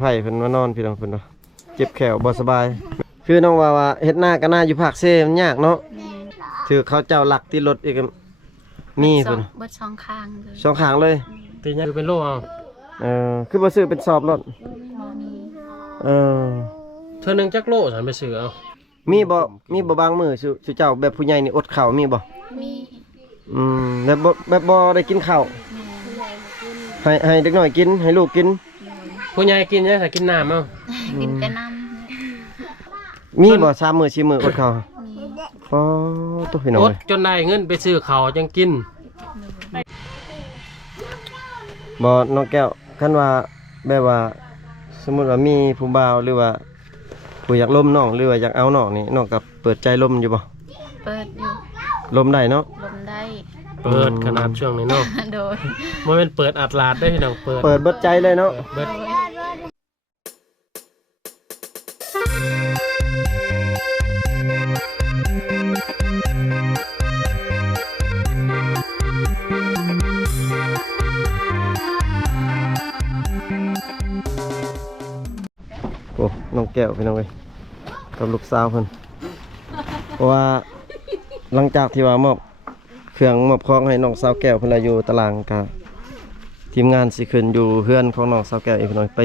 ไผ่เพิ่นมานอนพี่น้องเพิ่นเนาะเจ็บแขวบ่สบายคือน้องว่าเฮ็ดหน้าก็น่าอยู่ภาคเซมันยากเนาะถือเขาเจ้าหลักที่รถอีกมีเพิ่นเบิด2ข้างเลย2ข้างเลยเป็นยังเป็นโรคเอาคือบ่ซื้อเป็นสอบรถบ่มีเธอนึงจักโลฉันไปซื้อเอามีบ่บางมื้อสุเจ้าแบบผู้ใหญ่นี่อดข้าวมีบ่มีแบบบ่ได้กินข้าวให้เด็กน้อยกินให้ลูกกินผู้ใหญ่กินยังถ้ากินน้ำเอากินแต่น้ำมีบ่3 มื้อ4 มื้ออดข้าวอ๋อตัวพี่น้องอดจนได้เงินไปซื้อข้าวจังกินบ่น้องแก้วคันว่าแบบว่าสมมุติว่ามีผู้บ่าวหรือว่าผู้อยากล้มน้องหรือว่าอยากเอาน้องนี่น้องก็เปิดใจล้มอยู่บ่เปิดอยู่ล้มได้เนาะล้มได้เปิดขนาดช่วงนี้เนาะโดยมันเป็นเปิดอัดลาดได้พี่น้องเปิดเบิดใจเลยเนาะเบิดโอ้น้องแก้วพี่น้องเอ้ยกับลูกสาวเพิ่นเพราะว่าหลังจากที่ว่ามอบเครื่องมอบของให้น้องสาวแก้วเพิ่นอยู่ตารางกะทีมงานสิขึ้นอยู่เฮือนของน้องสาวแก้วอีกหน่อยไป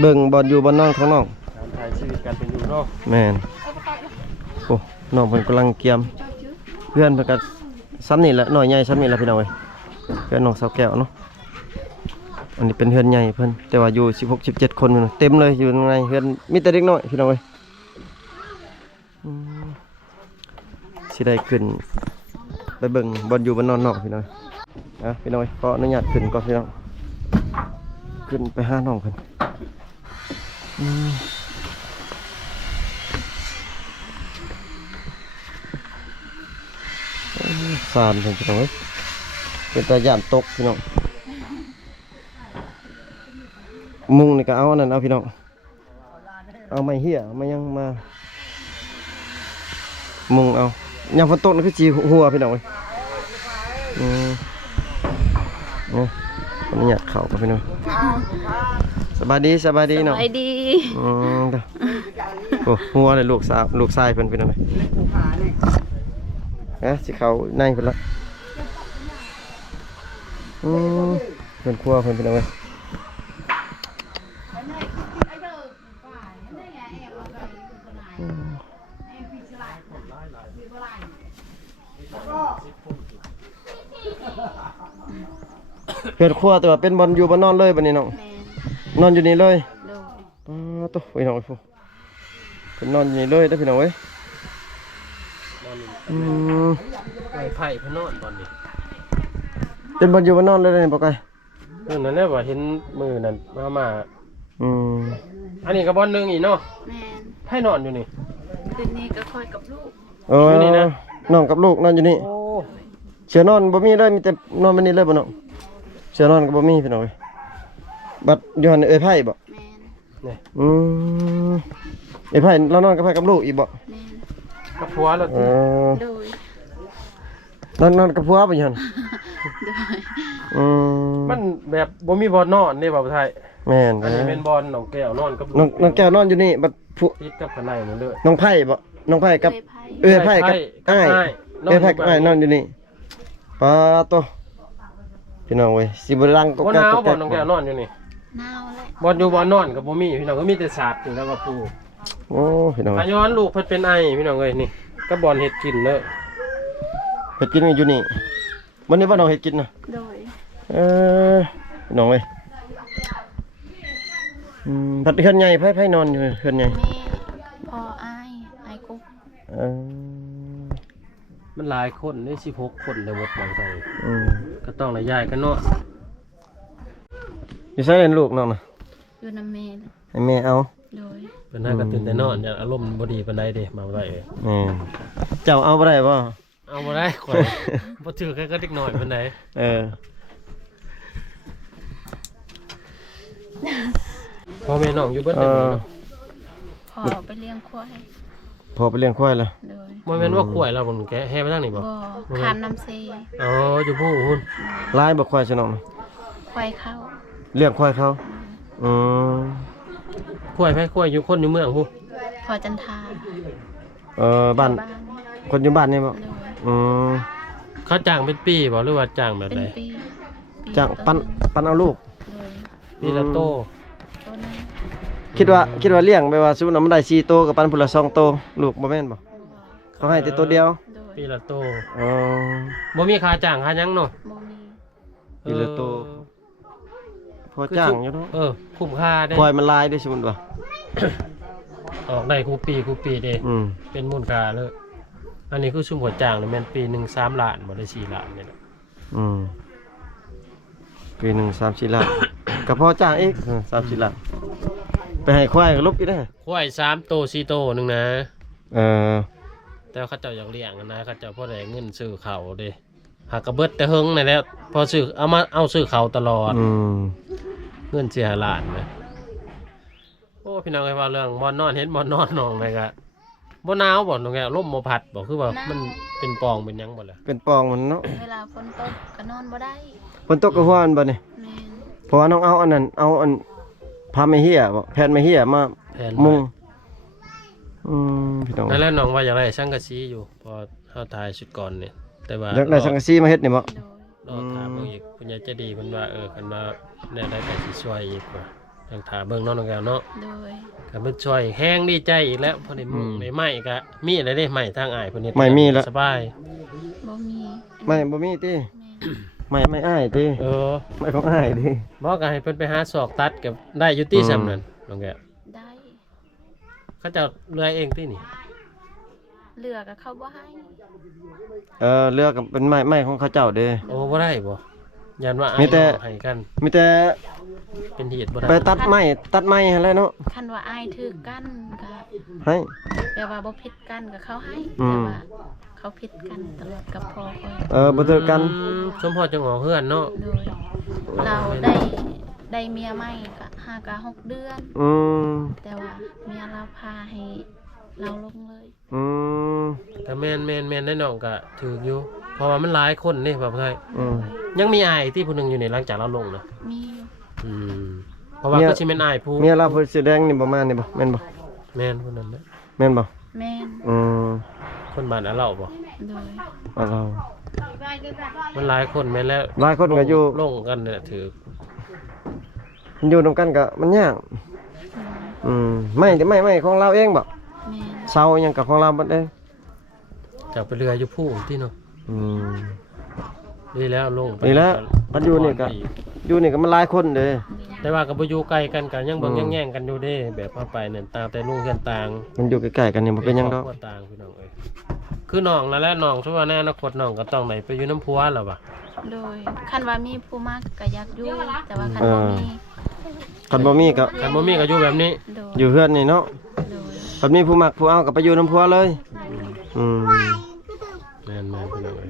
เบิ่งบอลอยู่บอลน้องของน้องการถ่ายชีวิตการเป็นอยู่เนาะแม่นโอ้น้องเพิ่นกำลังเกียมเพื่อนเพิ่นก็ซ้ำนี่แหละน้อยใหญ่ซ้ำนี่แหละพี่น้องเอ้ยเพื่อนน้องสาวแก้วเนาะอันนี้เป็นเฮือนใหญ่เพิ่นแต่ว่าอยู่16 17คนเต็มเลยอยู่ในเฮือนมีแต่เด็กน้อยพี่น้องเอ้ยสิได้ขึ้นไปเบิ่งบอลอยู่บนนอนนอกพี่น้องพี่น้องขออนุญาตขึ้นก่อนพี่น้องขึ้นไปหาน้องเพิ่นสานเพิ่นพี่น้องเอ้ยเป็นตาย่านตกพี่น้องมุงนี่ก็เอานั่นเอาพี่น้องเอาไม้เหี้ยมายังมามุงเอายามฝนตกนี่คือจีหัวพี่น้องเอ้ยคนนี้อยากเข้าไปพี่น้องสบายดีเนาะสบายดีโอ้หัวเลยลูกชายเพิ่นพี่น้องสิเข้าในเพิ่นละเพิ่นครัวเพิ่นพี่น้องเอ้ยเพื่อนครัวแต่ว่าเป็นบอลอยู่บนนอนเลยบัดนี้น้องนอนอยู่นี่เลยตัวพี่น้องเป็นนอนอยู่นี่เลยได้พี่น้องเว้ยไผ่พนอนตอนนี้เป็นบอลอยู่บนนอนเลยนี่บอกไงนั่นแหละว่าเห็นมือนั่นมาอันนี้กับบอลนึงอีกเนาะไผ่นอนอยู่นี่คืนนี้ก็คอยกับลูกอยู่นี่นะน้องกับลูกนอนอยู่นี่เสือนอนบ่มีเลยมีแต่นอนบันนี้เลยบ่น้องเสือนอนกับบ่มีพี่น้องบัดอยู่หันไผ่บ่นี่ไผ่เรานอนกับไผ่กับลูกอีกบ่กับผัวแล้วนอนกับผัวบ่อยู่หั่นมันแบบบ่มีบอลนอนนี่บ่าวไทยแม่นอันนี้เป็นบอลน้องแก้วนอนกับน้องแก้วนอนอยู่นี่บัดผู้ติดกับข้างในหมดเลยน้องไผ่บ่น้องไผ่กับไผ่กับอ้ายไผ่กับอ้ายนอนอยู่นี่ปาโตพี่น้องเว้ยสิบ่รังก็แก่ก็น้องแก้วนอนอยู่นี่หนาวแหละบอลอยู่บอลนอนกับบ่มีพี่น้องก็มีแต่สาดอยู่แล้วก็ปูโอ้พี่น้องย้อนลูกเพิ่นเป็นไอพี่น้องเอ้ยนี่ก็บอลเฮ็ดกินเด้อเฮ็ดกินอยู่นี่วันนี้ว่าน้องเฮ็ดกินนะโดยพี่น้องเว้ยผัดเฮือนใหญ่ไผนอนอยู่เฮือนใหญ่แม่พ่ออ้ายกุ๊กมันหลายคนได้16คนในวัดบางไทยก็ต้องระยายกันเนาะอยู่ใส่เล่นลูกน้องนะอยู่นำแม่ให้แม่เอาโดยเป็นให้กระตื่นแต่นอนอารมณ์บ่ดีปานใดเด้มาบ่ได้เจ้าเอาบ่ได้บ่เอาบ่ได้ข่อยบ่ถือแค่ก็เด็กน้อยปานใดพ่อแม่น้องอยู่เบิดเด้อพ่อไปเลี้ยงควายพ่อไปเลี้ยงควายแล้วบ่แม่นว่าควายเราบ่แกแห่ไปทางนี้บ่คานน้ำเซอ๋ออยู่ผู้หุ่นลายบ่ควายซะน้องควายเข้าเลี้ยงควายเขา อืม คุ้ยไผคุ้ยอยู่คนอยู่เมืองพู พอจันทา บ้าน บ้าน คนอยู่บ้านนี่บ่ โดย อืม เขาจ้างเป็นปีบ่หรือว่าจ้างแบบ เป็น ใด ปี จ้างปันเอาลูก โดย ปีละโต ตัวนั้น คิดว่าเลี้ยงไปว่าสมมุติว่ามันได้4โตกับปันพุ่นละ2โตลูกบ่แม่นบ่เขาให้แต่ตัวเดียว โดย ปีละโต อ๋อ บ่มีค่าจ้างค่าหยังเนาะ บ่มี ปีละโต พอจ้างอยู่เนาะ คุ้มค่าได้ ควายมันลายได้สมมุติว่า ออกได้คูปีเด้ อืม เป็นมูลค่าเลยอันนี้คือซุมหัวจ้างนี่แม่นปีหนึง3ล้านบ่ได้4ล้านนี่แหละ อืมปีหนึง3-4ล้าน ก็พอจ้างอีก3-4ล้านไปให้ควายก็ลบอีกเด้อ ควาย3โต4โตนึงนะ เออ แต่ว่าเขาเจ้าอยากเลี้ยงนะเขาเจ้าพอได้เงินซื้อเขาวเด้หากกระเบิดแต่เฮิงนี่แหล้วพอซื้อเอาซื้อเขาวตลอด อืม เงินเสียล้านนะโอ้พี่น้องไอ้ว่าเรื่องบ่อนอนเห็นบ่อนนน้องเลยก็บ่หนาวบ่น้องแกลมบ่พัดบ่คือว่ามันเป็นปองเป็นหยังบ่ล่ะ เป็นปองมันเนาะ เวลาฝนตกก็นอนบ่ได้ ฝนตกก็ฮ้อนบ่นี่ แม่น เพราะว่าน้องเอาอันนั้นเอาอันพาไม่เหี้ยบ่แผ่นไม่เหี้ยมา แผน มุงพี่น้อง นั่นแหละน้องว่าอยากได้สังกะสีอยู่พอเฮาถ่ายชุดก่อนนี่แต่ว่า อยากได้สังกะสีมาเฮ็ดนี่บ่ โดย รอถามเบิ่งอีกคุณยายใจะดีเพิ่นว่าคันว่าแน่ได้ก็สิช่วยอีกว่าทางถามเบิ่งเนาะน้องแก้วเนาะ โดย ก็เพิ่นช่วยแฮงดีใจอีกแล้วพอได้มุงได้ไม้ก็มีอะไรได้ไม้ทางอ้ายเพิ่นเฮ็ด ไม่มีละ สบาย บ่มี ไม่บ่มีติ แม่น ไม่อ้ายติ ไม่ของอ้ายติ บอกก็ให้เพิ่นไปหาศอกตัดกับได้อยู่ที่ซำนั้นน้องแก้ว ได้ เขาจะเลื่อยเองที่นี่ เหลือก็เข้าบ่ให้ เลือกกับเป็นไม้ของเขาเจ้าเด้ โอ้บ่ได้บ่ยันว่า มี อ้าย แต่ น้องให้กัน มีแต่ เป็นเหตุบ่ได้ ไปตัดไม้หั่นแหละเนาะ คันว่าอายถือกันก็ ให้ แปลว่าบ่ผิดกันก็เขาให้ อืม แต่ว่าเขาผิดกันตลอดกับพ่อคอย บ่ถือกัน สมพอจะงอเฮือนเนาะ โดยเราได้เมียใหม่ก็5 6 เดือน อืม แต่ว่าเมียเราพาให้เราลงเลย อืม แต่แม่นได้น้องก็ถืออยู่เพราะว่ามันหลายคนนี่แบบไทย อืม ยังมีอ้ายที่ผู้หนึงอยู่ในหลังจากเราลงนะ มีอยู่ อืมเพราะว่า เนี่ย ก็สิแม่นอ้ายผู้ เมียเราเพิ่นสิแดงนี่ประมาณนี่บ่แม่นบ่ แม่นคนนั้นแหละ แม่นบ่ แม่น อืม คนบ้านอาเราบ่ โดย เอาเรา มันหลายคนแม่นแล้ว หลายคนก็อยู่ ลงกันเนี่ยถือ อยู่นํกันก็มันยาก โดย ไม่ของเราเองบ่ แม่น เสาหยังกับของเราเบิดเอง จะไปเรืออยู่ผู้ที่เนาะ อืม ดีแล้วลงไป ดีแล้วมันอยู่นี่ก็ อยู่นี่ก็มันหลายคนเด้ แต่ว่าก็บ่อยู่ไกลกันก็ยังเบิ่งแย่งๆกันอยู่เด้แบบพาไปเนี่ยต่างแต่ลุงเฮือนต่าง มันอยู่ใกล้ๆกันนี่บ่เป็นหยังดอก ครบครัวต่างพี่น้องเอ้ยคือน้องนั่นแหละน้องชั่วในอนาคตน้องก็ต้องได้ไปอยู่น้ำพัวแล้วว่ะ โดยคันว่ามีผู้มากก็อยากอยู่แต่ว่าคันบ่มี คันบ่มีก็ คันบ่มีก็อยู่แบบนี้ โดย อยู่เฮือนนี่เนาะ โดย คันมีผู้มักผู้เอาก็ไปอยู่นำพัวเลย อืม แม่นๆพี่น้องเอ้ย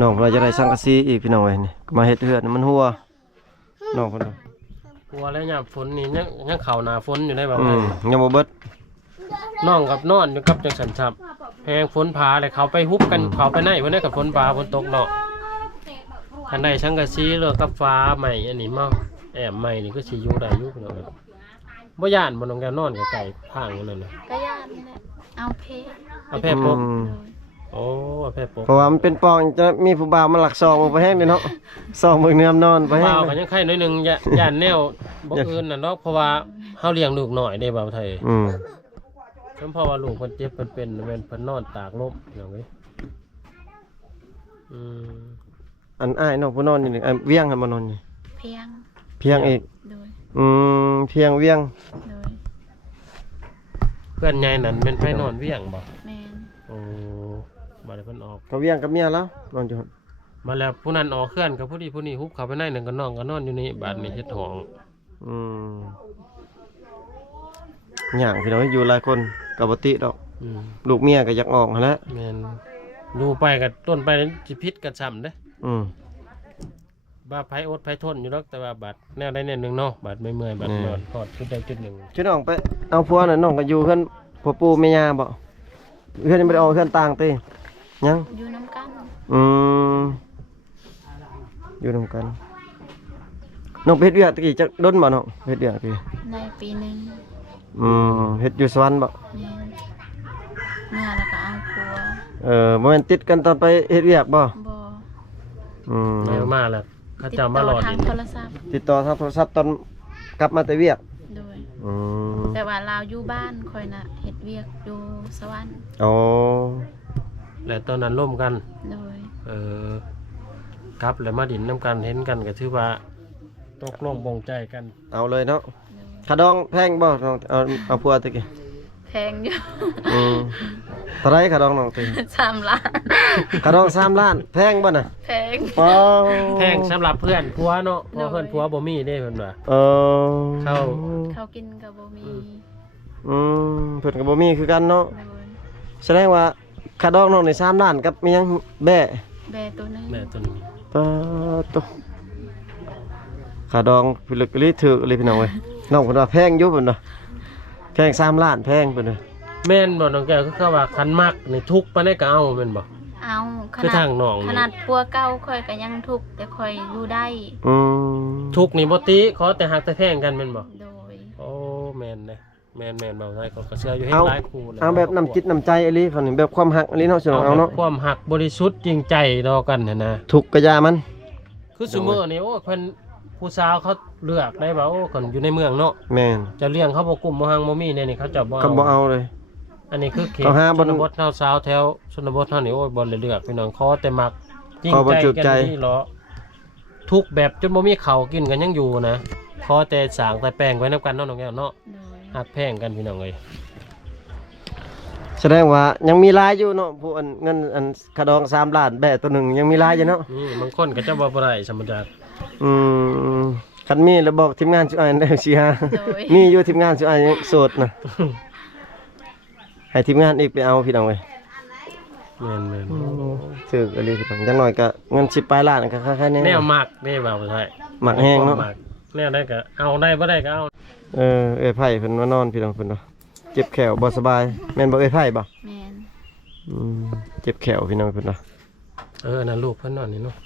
น้องเราจะได้สังกะสีอีกพี่น้องเอ้ยนี่ก็มาเฮ็ดเฮือนมันหัวน้องเพิ่นว่า พัวแล้วยามฝนนี่ยังเข้าหน้าฝนอยู่ได้บ่ ยังบ่เบิด น้องกับนอนอยู่กับจังสันชับแหงฝนพาเลยเขาไปฮุบกันเขาไปไหนเพิ่นได้กับฝนพาฝนตกเนาะคันใดสังกะสีเลือกกับฟ้าใหม่อันนี้มาแอบใหม่นี่ก็สิอยู่ได้อยู่พี่น้องเอ้ยบ่ย่านบ่น้องแกนอนไกลๆข้างอยู่นั่นน่ะ ก็ย่านนี่แหละเอาเพศ เอาแพร่ปก โดย โอ้เอาแพร่ปก เพราะว่ามันเป็นปองจะมีผู้บ่าวมาหลักซองบ่ไปแห้งเด้เนาะซองเบิ่งเนื้อนอนไปแห้ง เบากันยังไข่น้อยหนึงย่านแนวบ่อื่นน่ะเนาะเพราะว่าเฮาเลี้ยงลูกน้อยได้บ่าวไทย อืม เฉพาะว่าลูกเพิ่นเจ็บเพิ่นเป็นแม่นเพิ่นนอนตากลมพี่น้องเอ้ยอืม อันอ้ายน้องผู้นอนอยู่นี่อันเวียงหั่นบ่นอนนี่ เพียง เพียงอีก โดย เพียงเวียง โดย เพื่อนใหญ่นั่นเป็นไปนอนเวียงบ่ แม่น โอ้มาได้เพิ่นออก ก็เวียงกับเมียแล้วนอนอยู่หั่น มาแล้วผู้นั้นออกเคลื่อนกับผู้นี้ฮุบเข้าไปในหนึ่งก็น้องก็นอนอยู่นี่บาดนี้เฮ็ดห้อง อืมหยังพี่น้องอยู่หลายคนก็บ่ติดอก อืม ลูกเมียก็อยากออกหั่นแหละ แม่นอยู่ไปกับต้นไปนั้นสิพิษกับซ้ำเด้ อืม บ่าไผอดไผทนอยู่ดอกแต่ว่าบาดแนวใดแนวหนึงเนาะบาดไม่เมื่อยบาด แน่ นอนพอดจุดใดจุดหนึ่ง ชื่อน้องไปเอาผัวน่ะน้องก็อยู่เฮือนพ่อปู่แม่ย่าบ่เฮือนยังบ่ได้ออกเฮือนต่างติยัง อยู่น้ำกัน อืมอยู่นำกัน น้องไปเฮ็ดเวียกตะกี้จักดนบ่น้องเฮ็ดเวียกตะกี้ ในปีหนึง เฮ็ดอยู่สวรรค์บ่ แม่นเมื่อแล้วก็เอาผัวบ่แม่นติดกันตอนไปเฮ็ดเวียกบ่ บ่ ไปมาแล้วเขา ติด เจ้า ต่ มาหล อ อด ทาง อีก โทรศัพท์ ติดต่อทางโทรศัพท์ตอนกลับมาแต่เวียก โดย อืม แต่ว่าลาวอยู่บ้านคอยน่ะเฮ็ดเวียกอยู่สวรรค์ อ๋อ แล้วตอนนั้นร่วมกัน โดย กลับแล้วมาดินน้ำกันเห็นกันก็ถือว่าตกลงปลงใจกัน เอาเลยเนาะ โดย ขาดองแพงบ่น้องเอาผัวตะกี้ แพงอยู่ เท่าไรขาดองน้องตะกี้ 3 ล้าน ขาดอง3 ล้านแพงบ่น่ะ แพง อ๋อ แพงสำหรับเพื่อนผัวเนาะเพราะเพื่อนผัวบ่มีได้เพิ่นว่า เข้า เขากินก็บ่มี เพิ่นก็บ่มีคือกันเนาะ โดย แสดงว่าขาดองน้องใน3 ล้านกับมีหยังแบ่ แบตัวหนึง แม่ตัวนี้ ปะโตขาดองพิลึกลิถือเลยพี่น้องเว้ยน้องเพิ่นว่าแพงอยู่เพิ่นน่ะแพง3 ล้านแพงเพิ่นน่ะ แม่นบ่น้องแก้วคือเขาว่าคันมักนี่ทุกข์ปานใดก็เอาแม่นบ่ เอาข คือ นา ทา ด งน้อง ข นี่ นาดปัวเก่าคอยก็ยังทุกข์แต่คอยอยู่ได้ อืม ทุกข์นี่บ่ติขอแต่ฮักแต่แพงกันแม่นบ่ โดย โอ้แม่นเด้แม่นเบาได้ก็เชื่ออยู่ให้หลายคู่เลย เอาแบบน้ำจิตน้ำใจอีหลีเขานี่แบบความหักอีหลีเนาะสิน้องเอาเนาะ ความหักบริสุทธิ์จริงใจรอกันน่ะนะ ทุกข์ก็อย่ามัน คือซุมื้อนี่โอ้เพิ่นผู้สาวเขาเลือกได้บ่าโอ้คนอยู่ในเมืองเนาะ แม่น จะเลี้ยงเขาบ่กลุ่มบ่หังบ่มีเนี่ยนี่เขาจะบ่ ก็บ่เอาเลย อันนี้คือเขต เขาหาบ่ ชนบทเฮาสาวแถวชนบทเฮานี่โอ้ยบ่ได้เลือกพี่น้องขอแต่มักจริง ขอบ่ ใจ จุด กัน ใจ นี่เหรอทุกแบบจนบ่มีข้าวกินกันยังอยู่นะขอแต่สร้างแต่แป้งไว้นํกันเนาะน้องแก้วเนาะ โดย หักแพงกันพี่น้องเอ้ย แสดงว่ายังมีหลายอยู่เนาะผู้อันเงินอันขาดอง3 ล้านแบะตัวหนึงยังมีหลายอยู่เนาะ นี่บางคนก็จะบ่ได้ธรรมดา คันมีแล้วบอกทีมงานสิอ่านได้สิฮะ โดย มีอยู่ทีมงานสิอ่านยังโสดนะให้ทีมงานอีกไปเอาพี่น้องเว้ย แม่น ถืออะไรพี่น้องจังหน่อยก็เงิน10 ปลายล้านก็ค่าๆนี้ ๆแนวมักได้บ่าวใช่ หมักแห้งเนาะ มักแนวได้ก็เอาได้บ่ได้ก็เอา ไผ่เพิ่นมานอนพี่น้องเพิ่นเนาะเจ็บแขวบ่สบายแม่นบ่ไผ่บ่ แม่น เจ็บแขวพี่น้องเพิ่นเนาะ นั่นลูกเพิ่นนอนนี่เนาะ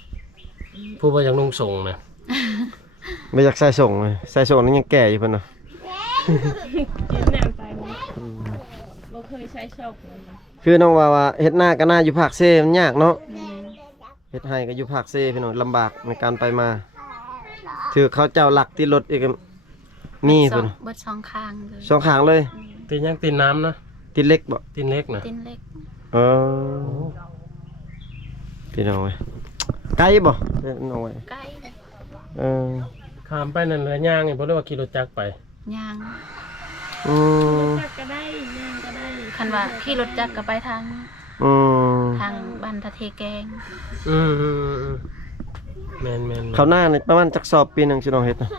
ผู้บ่อยากนุ่งส่งนะ ไม่อยากใส่ส่งเลยใส่ส่งนี่ยังแก่อยู่เพิ่นเนาะ กินแหนมไปมั้ยบ่เคยใช้ชอบเลยนะ คือน้องว่าเฮ็ดหน้าก็หน้าอยู่ภาคเซมันยากเนาะ แม่น เฮ็ดให้ก็อยู่ภาคเซพี่น้องลำบากในการไปมาถือเขาเจ้าหลักที่รถอีกนี่เพิ่น เบิดสองข้างเลย สองข้างเลย ตีนยังตีนน้ำนะ ติดเล็กบ่ ตีนเล็กนะ ตินเล็ก เออพี่น้องเว้ยไกลบ่พี่น้องเว้ย ใกล้ เออ ข้ามไปนั่นเลยย่างนี่บ่ได้ว่าขี่รถจักรไป ย่าง อืม จักก็ได้ย่างก็ได้ คันว่าขี่รถจักรก็ไปทาง อืม ทางบ้านทะเทแกง อืมแม่น เขาวหน้านี่ประมาณจักสอบปีหนึงสิน้องเฮ็ดนะ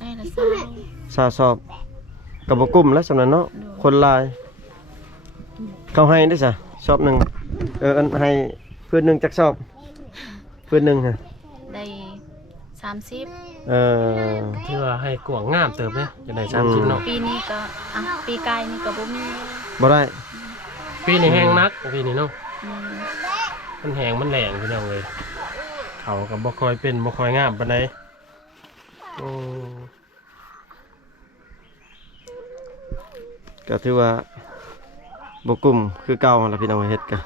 ได้ละเศร้า สาสอบกับบ่กลุ่มแล้วสำนั้นเนาะคนหลาย เขาให้ได้ซะสอบหนึงอันให้เพื่อนหนึงจักสอบเพื่อนหนึงฮะ ได้30 ที่ว่าให้กวางงามเติบเนี่ยจะได้30เนาะ ปีนี้ก็ปีกายนี่ก็บ่มี บ่ได้ ปีนี้แห้งนักปีนี้เนาะ อืม มันแห้งมันแหลงพี่น้องเลยเขาก็บ่ค่อยเป็นบ่ค่อยงามปานใดโอ้ ก็ถือว่าบ่กลุ่มคือเก่าหั่นล่ะพี่น้องเฮ็ดก็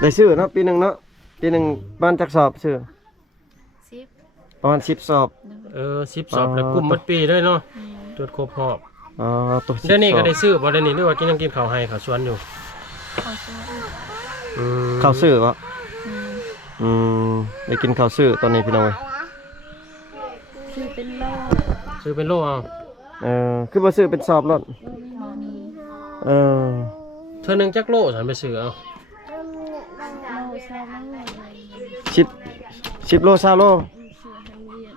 ได้ซื้อเนาะปีหนึงเนาะปีหนึงบ้านจักสอบซื้อ 10 ประมาณ10สอบ 10สอบแล้วกุมหมดปีเลยเนาะ อืม จดครบรอบ อ๋อตัว10 เดี๋ยวนี้ ส ก็ อบ ได้ซื้อบ่ได้นี่หรือว่ากินยังกินข้าวให้ข้าวสวนอยู่ เข้าสวน ข้าวซื้อบ่ อืม อืมได้กินข้าวซื้อตอนนี้พี่น้องเว้ย ซื้อเป็นโล ซื้อเป็นโลเอา คือบ่ซื้อเป็นสอบรถ บ่มี เออ เธอหนึงจักโลฉันไปซื้อเอา โลซาโล 10โล20โล ซื้อให้เวียด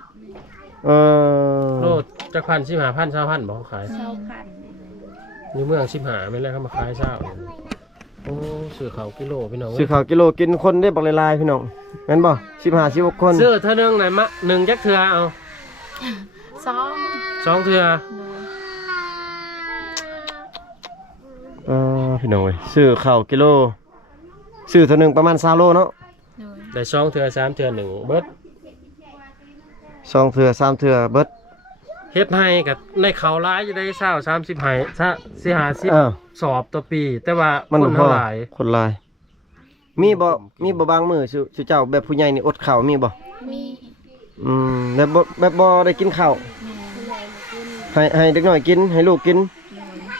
เออ โลจักพัน15,000 20,000บ่เขาขาย เช่าพัน อยู่เมือง15แม่นแล้วเขามาขายเช้าโอ้ซื้อข้าวกิโลพี่น้องเว้ย ซื้อข้าวกิโลกินคนได้บักหลายๆพี่น้องแม่นบ่15 16คน ซื้อเธอหนึงไหนมะหนึ่งจักเทื่อเอา สอง สองเทื่อ โดย พี่น้องเว้ยซื้อข้าวกิโลซื้อเท่านึงประมาณ20โลเนาะ โดย ได้สองเทื่อสามเทื่อหนึ่งเบิด 2เทื่อ3เทื่อเบิด เฮ็ดให้กับในเขาร้ายจะได้20 30ให้สิ50 เออ สอบต่อปี แต่ว่า มัน ค บ่ น พอ เท่าหลาย คนหลาย มีบ่บางมื้อสุเจ้าแบบผู้ใหญ่นี่อดข้าวมีบ่ มี แบบบ่ได้กินข้าว แม่ ให้เด็กน้อยกินให้ลูกกิน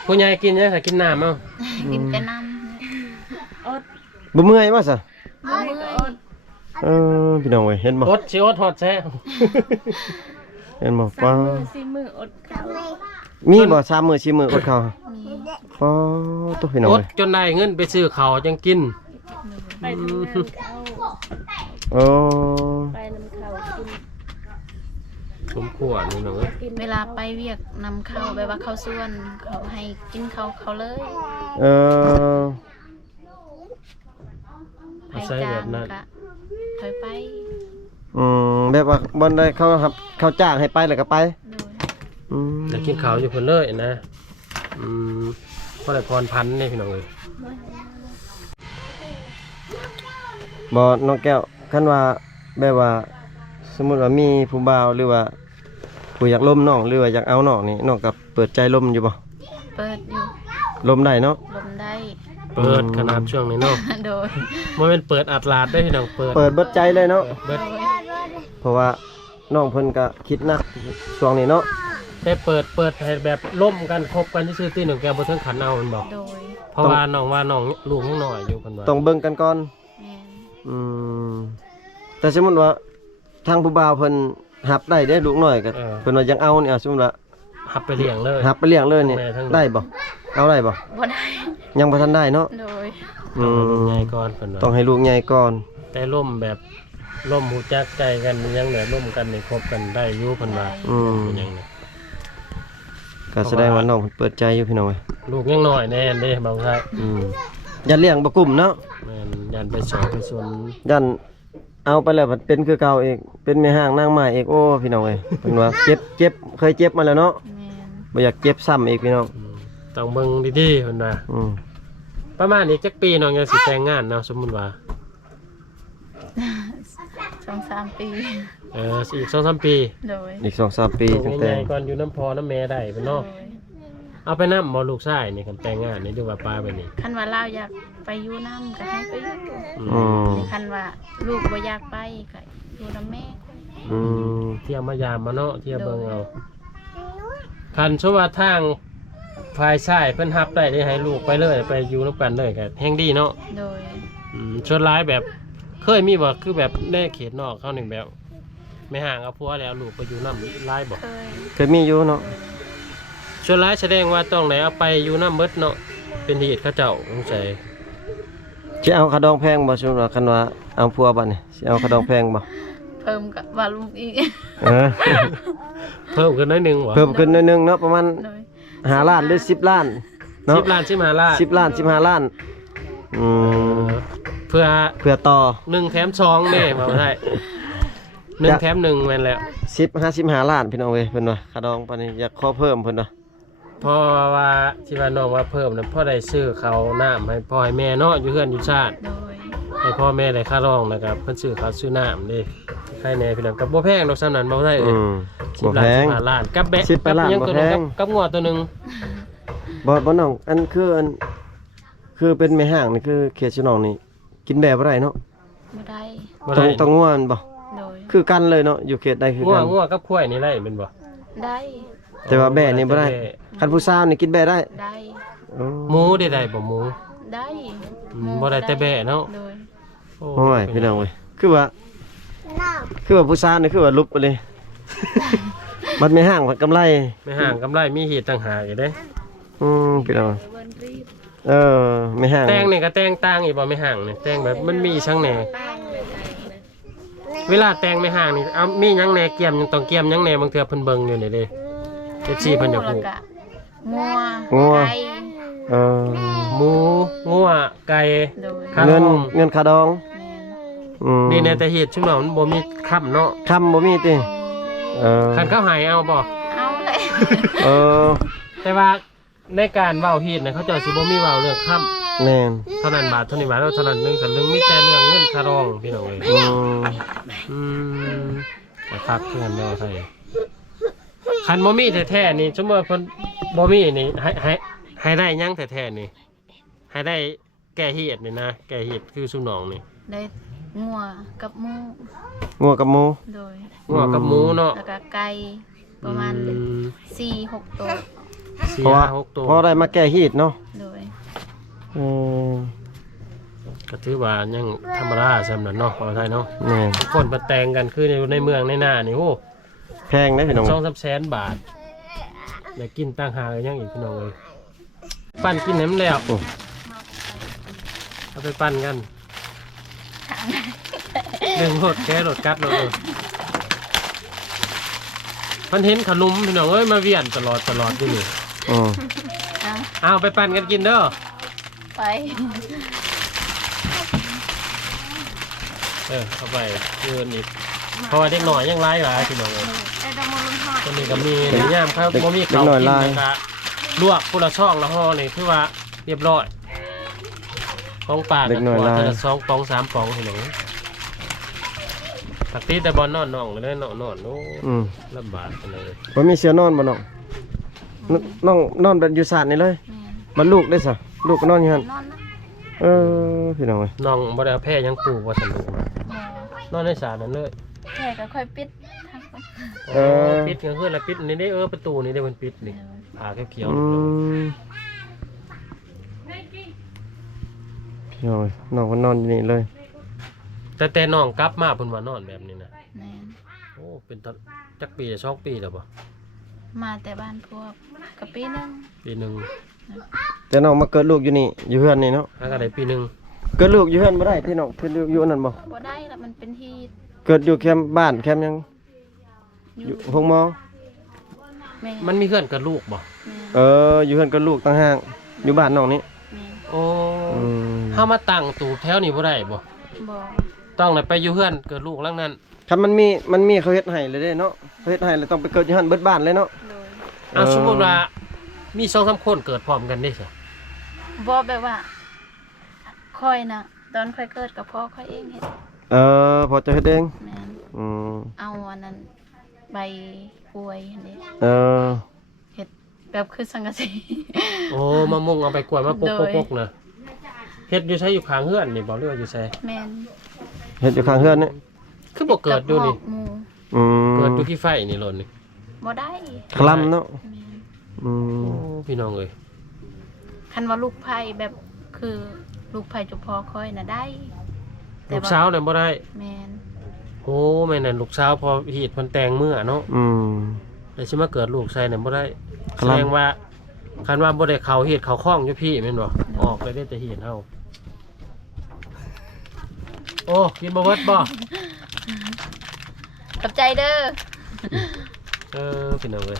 ผู้ใหญ่กินยังถ้ากินน้ำเอา กินแต่น้ บ่เมื่อยบ่ซะ ำบ่เมื่อย พี่น้องเว้ยเห็นบ่ อดสิอดฮอดแซ่ เห็นบ่ สา ป้าม มือสี่มืออดข้าว มีบ่3มื้อ4มื้ออดข้าว มี ป้าตัวพี่น้อง อด เว้ย จนได้เงินไปซื้อข้าวจังกิน ไปทำงานเข้า โอ้ ไปนำข้าวกิน สมควรนี่น้องเอ้ย เวลาไปเวียกนำเข้าแบบว่าเข้าส่วนเขาให้กินเขาเลย เออ ให้จางก็ถอยไป แบบว่าบ่ได้เขาจ้างให้ไปแล้วก็ไป โดย อืม ได้กินข้าวอยู่เพิ่นเลยนะบ่ได้พรพันธุ์นี่พี่น้องเอ้ย บ่น้องแก้วคันว่าแบบว่า สมมุติว่ามีผู้บ่าวหรือว่าผู้อยากล้มน้องหรือว่าอยากเอาน้องนี่น้องก็เปิดใจล้มอยู่บ่ เปิดอยู่ ล้มได้เนาะ ลมได้ เปิดขนาดช่วงนี้เนาะ โดย บ่แม่นเปิดอัดลาดได้พี่น้องเปิด เปิดเบิดใจเลยเนาะ เบิด เพราะว่าน้องเพิ่นก็คิดหนักช่วงนี้เนาะ แต่เปิดให้แบบล่มกันคบกันซื่อๆตีหนึ่งแกบ่ถึงขันเอามันบอก โดย เพราะว่าน้องลูกยังน้อยอยู่เพิ่นว่า ต้องเบิ่งกันก่อน แม่น อืมแต่สมมุติว่าทางผู้บ่าวเพิ่นรับได้เด้ลูกน้อยก็เพิ่นว่ายังเอาเนี่ยสมมุติว่า หับไปเลี้ยงเลย รับไปเลี้ยงเลยนี่ แม่ทั้ง ได้บ่เอาได้บ่ บ่ได้ ยังบ่ทันได้เนาะ โดย อื ต้องให้ลูก ม ใหญ่ก่อนเพิ่นว่า ต้องให้ลูกใหญ่ก่อน แต่ล่มแบบล่มหูจักใจกันยังเหลือล่มกันนี่คบกันได้อยู่เพิ่นว่า อืม เป็นหยังไง ก็แสดงว่าน้องเพิ่นเปิดใจอยู่พี่น้องเอ้ย ลูกยังน้อยแน่เด้บางท่าน อย่าเลี้ยงบ่กลุ่มเนาะ แม่นยันไปสอนไปสวน ยันเอาไปแล้วมันเป็นคือเก่าอีกเป็นแม่ห้างนางไม้อีกโอ้พี่น้องเอ้ยเพิ่นว่าเจ็บเคยเจ็บมาแล้วเนาะ แม่น บ่อยากเจ็บซ้ำอีกพี่น้อง ต้องเบิ่งดีๆเพิ่นว่า อืม ประมาณอีกจักปีน้องจะสิแต่งงานเนาะสมมุติว่า 2-3 ปี อีก 2-3 ปี โดย อีก 2-3 ปี ลูก ตั้ง ให แต่ ญ่ๆก่อนอยู่น้ำพอน้ำแม่ได้เพิ่น โด เนาะ ย เอาไปน้ำบ่ลูกชายนี่กันแต่งงานนี่ดูว่าป้าไปนี่ คันว่าเราอยากไปอยู่น้ำก็ให้ไปอยู่ อืม คันว่าลูกบ่อยากไปก็อยู่นำแม่ อืม เที่ยวมายามมาเนาะเที่ยวเบิ่งเอาคันสมมุติว่าทางฝ่ายชายเพิ่นรับได้ได้ให้ลูกไปเลยไปอยู่นำกันเลยก็แฮงดีเนาะ โดย ส่วนหลายแบบเคยมีบ่คือแบบในเขตนอกเขาหนึ่งแบบไม่ห่างเอาผัวแล้วลูกไปอยู่นำหลายบ่ เคย เคยมีอยู่เนาะ ส่วนหลายแสดงว่าต้องไหนเอาไปอยู่นำเบิดเนาะเป็นเหตุเขาเจ้าสงสัย สิเอาขะดองแพงบ่สมมุติว่าคันว่าเอาผัวบัดนี่สิเอาขะดองแพงบ่ เพิ่มกับว่าลูกอีก เออ เพิ่มขึ้นหน้อยหนึงบ่ เพิ่มขึ้นหนิดนึงเนาะประมาณ โดย 5ล้านหรือ10ล้านเนาะ 10 ล้าน15ล้าน 10ล้าน15ล้านอืม เพื่อ เพื่อต่อ 1แถม2เด้บ่ได้1แถม1แม่นแล้ว 55ล้านพี่น้องเอ้ยเพิ่นว่าขะดองปานนี้อยากขอเพิ่มเพิ่นว่า เพราะว่าที่ว่าน้องว่าเพิ่มน่ะพ่อได้ซื้อข้าวน้ำให้พ่อให้แม่เนาะอยู่เฮือนอยู่ชาติ โดย ให้พ่อแม่ได้ค่ารองนะครับเพิ่นซื้อข้าวซื้อน้ำเด้ใครแน่พี่น้องก็บ่แพงดอกซ้ำนั้นบ่ได้เอ้ย บ่แพง ล้านกับแบะ 10ล้าน ยัง บ่ ตัว แพ นึง ง กับงัวตัวหนึง บ่น้องอันคือเป็นแม่ห้างนี่คือเขตชนองนี่กินแบบบ่ได้เนาะ บ่ได้ บ่ ต้อ ได้ งง่วนบ่ โดย คือกันเลยเนาะอยู่เขตใดคือ งัว กัน งัวกับข้วยนี่ได้เป็นบ่ ได้ แต่ว่าแบ่นี่บ่ได้คันผู้สาวนี่กินแบ่ได้ ได้ โอ้ หมูได้บ่หมู ได้ บ่ได้แต่แบะเนาะ โดย โอ้ยพี่น้องเว้ยคือว่าผู้สาวนี่คือว่าลุบไปเลย มันไม่ห้างกำไร ไม่ห่างกำไรมีเหตุต่างหากอยู่เด้ พี่น้อง เบิ้นรีบ ไม่ห้าง แต่งนี่ก็แต่งต่างอีกบ่ไม่ห่างนี่แต่งแบบมันมีช่างแหน่ ตั้งเลยใจนะ เวลาแต่งไม่ห่างนี่เอามีหยังแหน่เกี่ยมยังต้องเกี่ยมหยังแหน่บางเทื่อเพิ่นเบิ่งอยู่นี่เด้ FC เพิ่นอยาก แล้ว รู้ ก็งัวไก่ เออ หมูงัวไก่ โดย ครับ เงินค่าดอง แม่น นี่ในแต่เหตุชุมเนาะมันบ่มีค่ำเนาะ คำบ่มีติเออ คันเขาใหายเอาบ่ เอาเลย เออ แต่ว่าในการเว้าเหตุน่ะเขาเจ้าสิบ่มีเว้าเรื่องค่ำ แม่น เท่านั้นบาทเท่านี้บาทแล้วเท่านั้นหนึงสันลึงมีแต่เรื่องเงินคารองพี่น้องเอ้ย อืม อืม แต่คักเพื่อนเนาะใช่คันบ่มีแท้ๆนี่สมมุติเพิ่นบ่มีนี่ให้ได้หยังแท้ๆนี่ให้ได้แก้เหียดนี่นะแก้เหียดคือสุนองนี่ ได้งัวกับหมู งัวกับหมู โดย งัวกับหมูเนาะ แล้วก็ไก่ประมาณ อืม 4-6 ตัว สี่ เพราะว่า ห้าหกตัว เพราะได้มาแก้ฮีตเนาะ โดย อืม ก็ถือว่ายังธรรมดาสำหรับเนาะเอาไทยเนาะ แม่น คนมาแต่งกันคือในเมืองในหน้านี่โอ้ แพงได้พี่น้อง 2-3 แสนบาทได้กินตั้งหากยังอีกพี่น้องเลยปั้นกินให้มันแล้ว โอ้ เอาไปปั้นกันเรื่องรถแก้รถกัดรถเลยมันเห็นขนมพี่น้องเอ้ยมาเวียนตลอดอยู่นี่ อืม เอา เอาไปปั้นกันกินเด้อ ไป เอาไปเงินอีกเพราะว่าเด็กหน่อยยังไล่หลายพี่น้องเลย ไอ้ดมลุนทอด ตัวนี้ก็มีในย่ามครับบ่มีเขาวกินนะครับลวกพุละช่องละห่อนี่คือว่าเรียบร้อยของปากกับตัวแต่ละ2 ปอง 3 ปองพี่น้องตักตีแต่บอลนอนน้องเลยนอนโอ้ อืม ลำบากเลย บ่มีเสือนอนบ่น้องน้องนอนแบบอยู่ศาสตร์นี่เลย แม่น มันลูกได้ซะลูกก็นอนอยู่หั่น นอนนะ เออพี่น้องเอ้ย น้องบ่ได้เอาแพ้ยังปลูกว่าสนุก บ่ นอนในศาลนั่นเลย แค่ก็ค่อยปิดทาง ปิดก็คือละปิดนี่ได้ประตูนี่ได้มันปิดนี่ผาเขียว อืมพี่น้องเอ้ยน้องก็นอนอยู่นี่เลย ๆแต่น้องกลับมาเพิ่นว่านอนแบบนี้นะ แม่น โอ้เป็นจักปีจะ2 ปีแล้วบ่ มาแต่บ้านพวกก็ปีหนึง ปีหนึง แต่น้องมาเกิดลูกอยู่นี่อยู่เฮือนนี่เนาะ หาก็ได้ปีหนึง เกิดลูกอยู่เฮือนบ่ได้พี่น้องเพิ่นอยู่นั่นบ่ บ่ได้ละมันเป็นที่ เกิดอยู่แคมป์บ้านแคมป์หยัง อ อยู่ ยู่ห้องหมอ แม่ มันมีเพื่อนกับลูกบ่ แม่ เอออยู่เฮือนกับลูกต่างหากอยู่บ้านน้องนี่ แม่ โอ้ อืม เฮามาตั้งตูแถวนี้บ่ได้บ่ บ่ ต้องเลยไปอยู่เพื่อนเกิดลูกหลังนั้น คันมันมีเขาเฮ็ดให้เลยเด้เนาะเขาเฮ็ดให้แล้วต้องไปเกิดอยู่หั่นเบิดบ้านเลยเนาะ โดย เอาสมมุติว่ามี2-3 คนเกิดพร้อมกันได้ซะ บ่แบบว่าค่อยนะตอนค่อยเกิดกับพ่อค่อยเองเฮ็ด เออพอจะเฮ็ดเอง แม่น อืม เอาอันนั้นใบป่วยอันนี้ เออ เฮ็ดแบบคือสังกะสี โอ้มะม่วงเอาไปกล้วยมาป โดย กๆๆนะเฮ็ดอยู่ใช้อยู่ข้างเฮือนนี่บ่หรือว่าอยู่ไส แม่น เฮ็ดอยู่ข้างเฮือนนี่ คือบ่เกิดอยู่นี่ กับหมู อืม เกิดอยู่ที่ไฟนี่หล่นนี่ บ่ได้ คลำเนาะ แม่น อื โอ้ ม พี่น้องเอ้ย คันว่าลูกไผ่แบบคือลูกไผ่จุพอค่อยน่ะได้ ลูกสาวเนี่ยบ่ได้ แม่น โอ้แม่นั่นลูกสาวพอฮีดเพิ่นแต่งมื้อเนาะ อืม แล้วสิมาเกิดลูกใส่เนี่ยบ่ได้ ครั แส บ ดงว่าคันว่าบ่ได้เข้าฮีดเข้าคล้องอยู่พี่แม่นบ่ออกเลยได้แต่ฮีดเฮาโอ้กินบ่เบิดบ่ ขอบใจเด้อ พี่น้องเอ้ย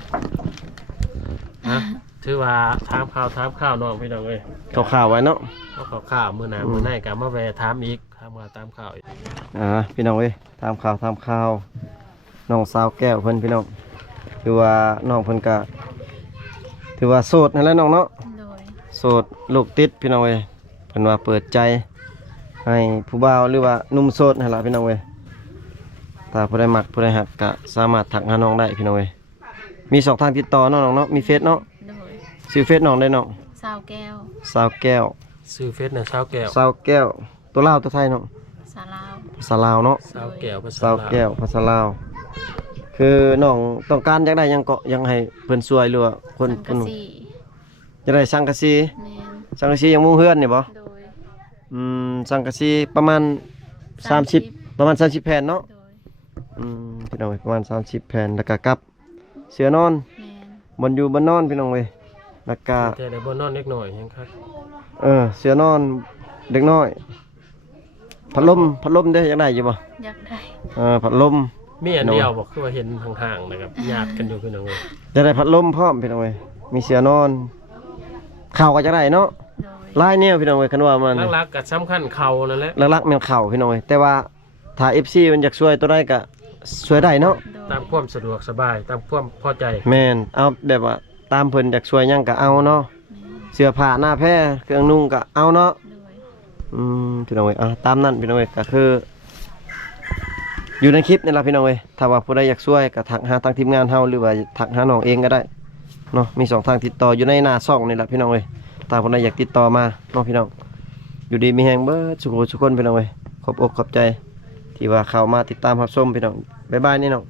ฮะถือว่าถามข่าวน้องพี่น้องเอ้ย ข่าวๆไว้เนาะ เอาข่าวมื้อหน้ามื้อไหนก็มาแวะถามอีกถามว่าตามข่าวอีก พี่น้องเอ้ยตามข่าวน้องสาวแก้วเพิ่นพี่น้องคือว่าน้องเพิ่นก็ถือว่าโสดนั่นแหละน้องเนาะ โดย โสดลูกติดพี่น้องเอ้ยเพิ่นว่าเปิดใจให้ผู้บ่าวหรือว่าหนุ่มโสดนั่นล่ะพี่น้องเอ้ยถ้าผู้ใดมักผู้ใดฮักก็สามารถทักหาน้องได้พี่น้องเอ้ยมี2ทางติดต่อเนาะน้องเนาะมีเฟซเนาะ โดย ชื่อเฟซน้องได้น้อง สาวแก้ว สาวแก้ว ซื้อเฟซน่ะสาวแก้ว สาวแก้วตัวลาวตัวไทยเนาะ สาลาว ภาษาลาวเนาะ สาวแก้วภาษา สาวแก้วภาษาลาว คือน้องต้องการอยากได้หยังก็ยังให้เพิ่นช่วยหรือว่าคน สัง ค กะ น สี จะได้สังกะสี แม่น สังกะสียังมุงเฮือนนี่บ่ โดย สังกะสีประมาณ30ประมาณ30แผ่นเนาะ โดย พี่น้องเอ้ยประมาณ30แผ่นแล้วก็กับเสื้อนอน แม่น บนอยู่บนนอนพี่น้องเอ้ยแล้วก็ แต่ได้บ่นอนเล็กน้อยยังครับ เสื้อนอนเด็กน้อยพัดลมเด้อยากได้อยู่บ่ อยากได้ พัดลม มีอันเดียวบอกคือว่าเห็นห่างๆนะครับญาติกันอยู่พี่น้องเอ้ย จะได้พัดลมพร้อมพี่น้องเอ้ยมีเสื้อนอนข้าวก็จะได้เนาะ โดย ลายแนวพี่น้องเอ้ยคันว่ามัน หลักๆก็สำคัญเข่านั่นแหละ หลักๆแม่นข้าวพี่น้องเอ้ยแต่ว่าถ้า FC มันอยากช่วยตัวใดก็ช่วยได้เนาะ โดย ตามความสะดวกสบายตามความพอใจ แม่นเอาแบบว่าตามเพิ่นอยากช่วยหยังก็เอาเนาะ แม่น เสื้อผ้าหน้าแพรเครื่องนุ่งก็เอาเนาะ โดย พี่น้องเอ้ยตามนั้นพี่น้องเอ้ยก็คือ อยู่ในคลิปนี่ล่ะพี่น้องเอ้ยถ้าว่าผู้ใดอยากช่วยก็ทักหาทางทีมงานเฮาหรือว่าทักหาน้องเองก็ได้เนาะมีสองทางติดต่ออยู่ในหน้าช่องนี่ล่ะพี่น้องเอ้ยถ้าผู้ใดอยากติดต่อมาเนาะพี่น้องอยู่ดีมีแฮงเบิดสุขทุกคนพี่น้องเอ้ยขอบอกขอบใจที่ว่าเข้ามาติดตามรับชมพี่น้องบ๊ายบายนี่น้อง